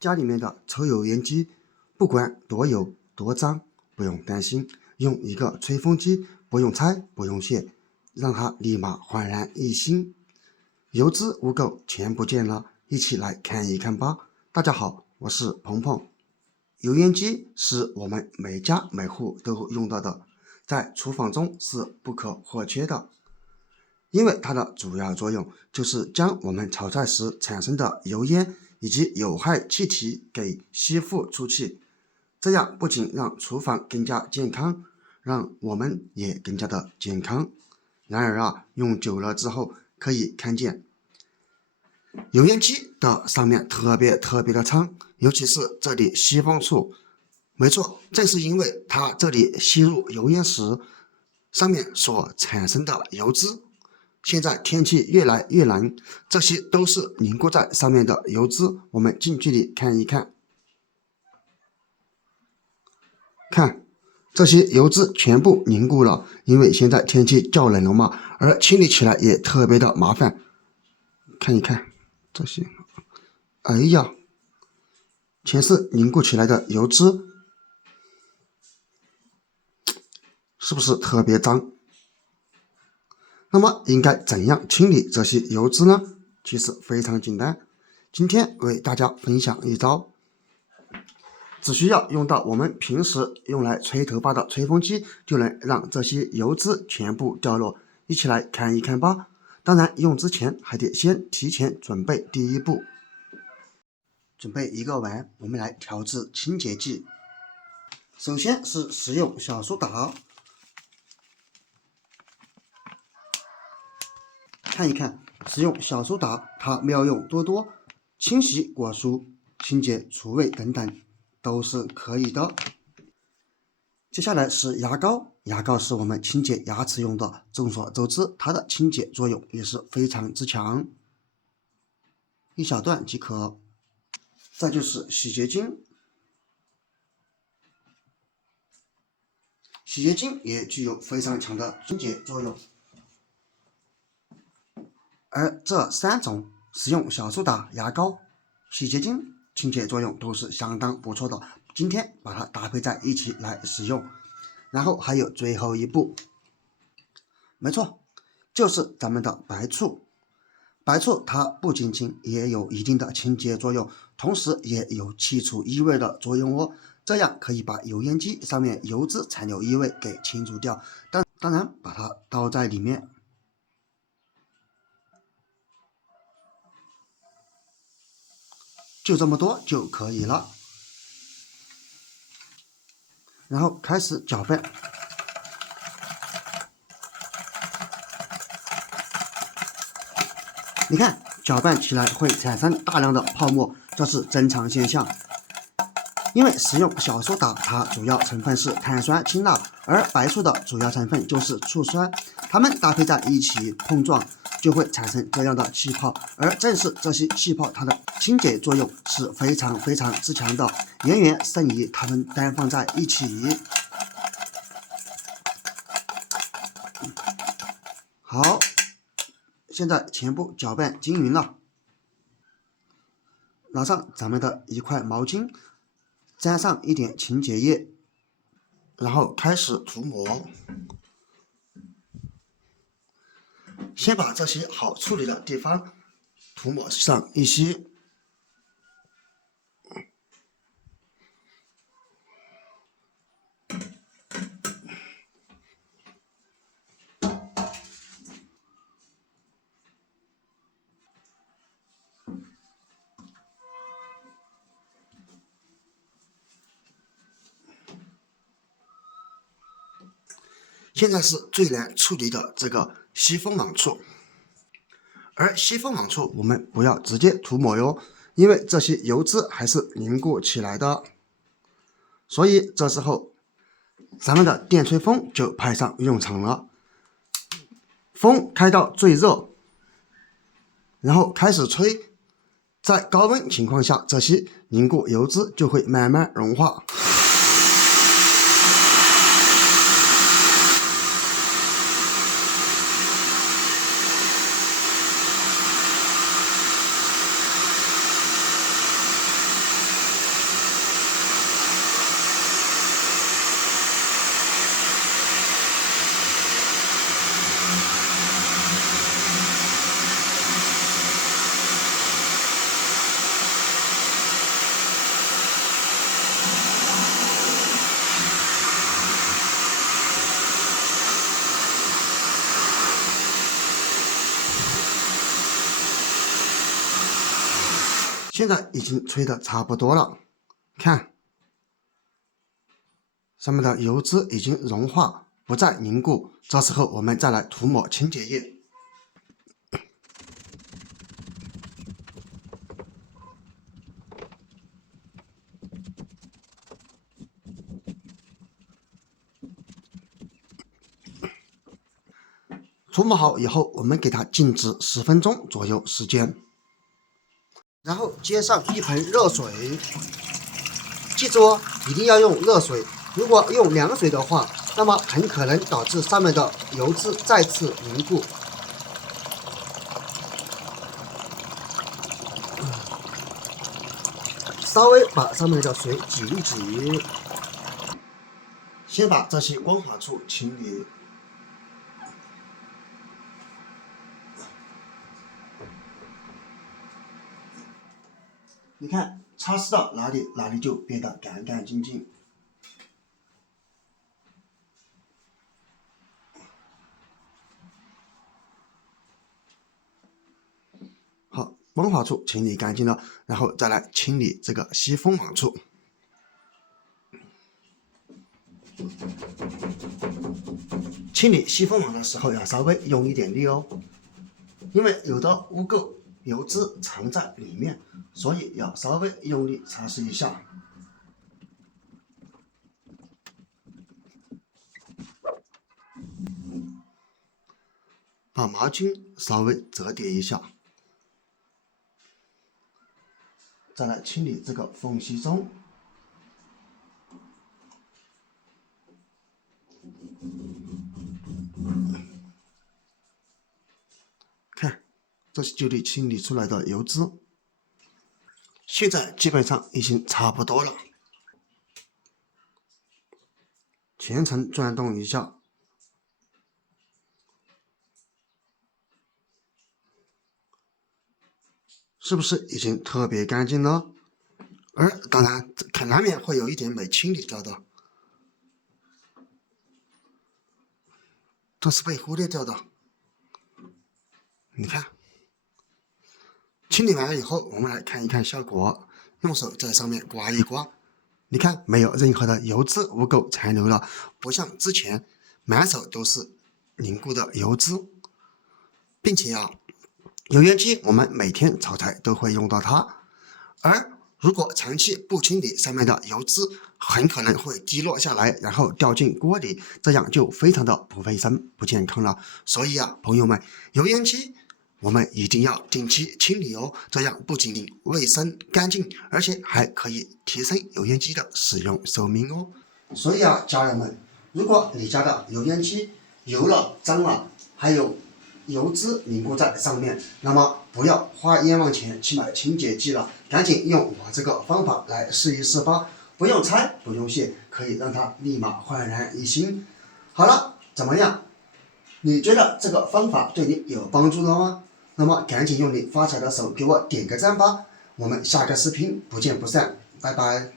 家裡面的抽油烟機，不管多油多髒，不用担心，用一个吹风机，不用拆不用卸，讓它立馬煥然一新，油脂污垢全不見了。一起來看一看吧。大家好，我是鵬鵬。油煙機是我們每家每戶都用到的，在廚房中是不可或缺的，因為它的主要作用就是將我們炒菜時產生的油煙以及有害氣體給吸附出去，這樣不僅讓廚房更加健康，讓我們也更加的健康。然而用久了之後可以看見油煙機的上面特別的髒，尤其是這裡吸風處。沒錯，正是因為它這裡吸入油煙時上面所產生的油脂。現在天氣越來越冷，這些都是凝固在上面的油脂。我們近距離看一看，看這些油脂全部凝固了，因為現在天氣較冷了嘛，而清理起來也特別的麻煩。看一看這些，哎呀，全是凝固起來的油脂，是不是特別髒？那麼應該怎樣清理這些油脂呢？其實非常簡單，今天為大家分享一招，只需要用到我們平時用來吹頭髮的吹風機，就能讓這些油脂全部掉落。一起來看一看吧。當然用之前還得先提前準備第一步，準備一個碗，我們來調製清潔劑。首先是使用小蘇打，看一看，使用小蘇打它妙用多多，清洗果蔬、清潔廚衛等等都是可以的。接下來是牙膏，牙膏是我們清潔牙齒用的，眾所周知它的清潔作用也是非常之強，一小段即可。再就是洗潔精，洗潔精也具有非常強的清潔作用，而這三種使用小蘇打、牙膏、洗潔精清潔作用都是相當不錯的，今天把它搭配在一起來使用。然後還有最後一步，沒錯，就是咱們的白醋。白醋它不僅僅也有一定的清潔作用，同時也有去除異味的作用哦。這樣可以把油煙機上面油脂殘留異味給清除掉。當然把它倒在裡面，就這麼多就可以了。然後開始攪拌，你看攪拌起來會產生大量的泡沫，這是正常現象。因為使用小蘇打，它主要成分是碳酸氫鈉，而白醋的主要成分就是醋酸，它們搭配在一起碰撞，就會產生這樣的氣泡。而正是這些氣泡，它的清潔作用是非常之強的，遠遠勝於它們單放在一起。好，現在全部攪拌均勻了，拿上咱們的一塊毛巾，沾上一點清潔液，然後開始塗抹。先把這些好處理的地方塗抹上一些。现在是最難處理的這個吸風網處，而吸風網處我們不要直接塗抹喲，因為這些油脂還是凝固起來的，所以這時候咱們的電吹風就派上用場了，風開到最熱，然後開始吹，在高溫情況下，這些凝固油脂就會慢慢融化。现在已经吹得差不多了，看上面的油脂已经融化，不再凝固。这时候我们再来涂抹清洁液。涂抹好以后，我们给它静置10分鐘左右時間，然後接上一盆熱水。記住哦，一定要用熱水。如果用涼水的話，那麼很可能導致上面的油脂再次凝固。稍微把上面的水擠一擠，先把這些光滑處清理。你看，擦拭到哪裡，哪裡就變得乾乾淨淨。好，光滑處清理乾淨了，然後再來清理這個吸風網處。清理吸風網的時候要稍微用一點力哦，因為有的污垢油脂藏在裡面，所以要稍微用力擦拭一下。把毛巾稍微折疊一下，再來清理這個縫隙中。看，這是就地清理出來的油脂，現在基本上已經差不多了。全程轉動一下，是不是已經特別乾淨了？而當然，難免會有一點沒清理掉的，這是被忽略掉的。你看，清理完了以後，我們來看一看效果。用手在上面刮一刮，你看沒有任何的油脂污垢殘留了，不像之前滿手都是凝固的油脂，並且油煙機我們每天炒菜都會用到它，而如果長期不清理，上面的油脂很可能會滴落下來，然後掉進鍋裡，這樣就非常的不衛生、不健康了。所以朋友們，油煙機我們一定要定期清理哦，這樣不僅僅衛生乾淨，而且還可以提升油煙機的使用壽命哦。所以家人們，如果你家的油煙機油了、髒了，還有油脂凝固在上面，那麼不要花冤枉錢去買清潔劑了，趕緊用我這個方法來試一試吧，不用拆不用卸，可以讓它立馬煥然一新。好了，怎麼樣？你覺得這個方法對你有幫助了嗎？那麼趕緊用你發財的手給我點個讚吧，我們下個視頻不見不散，拜拜。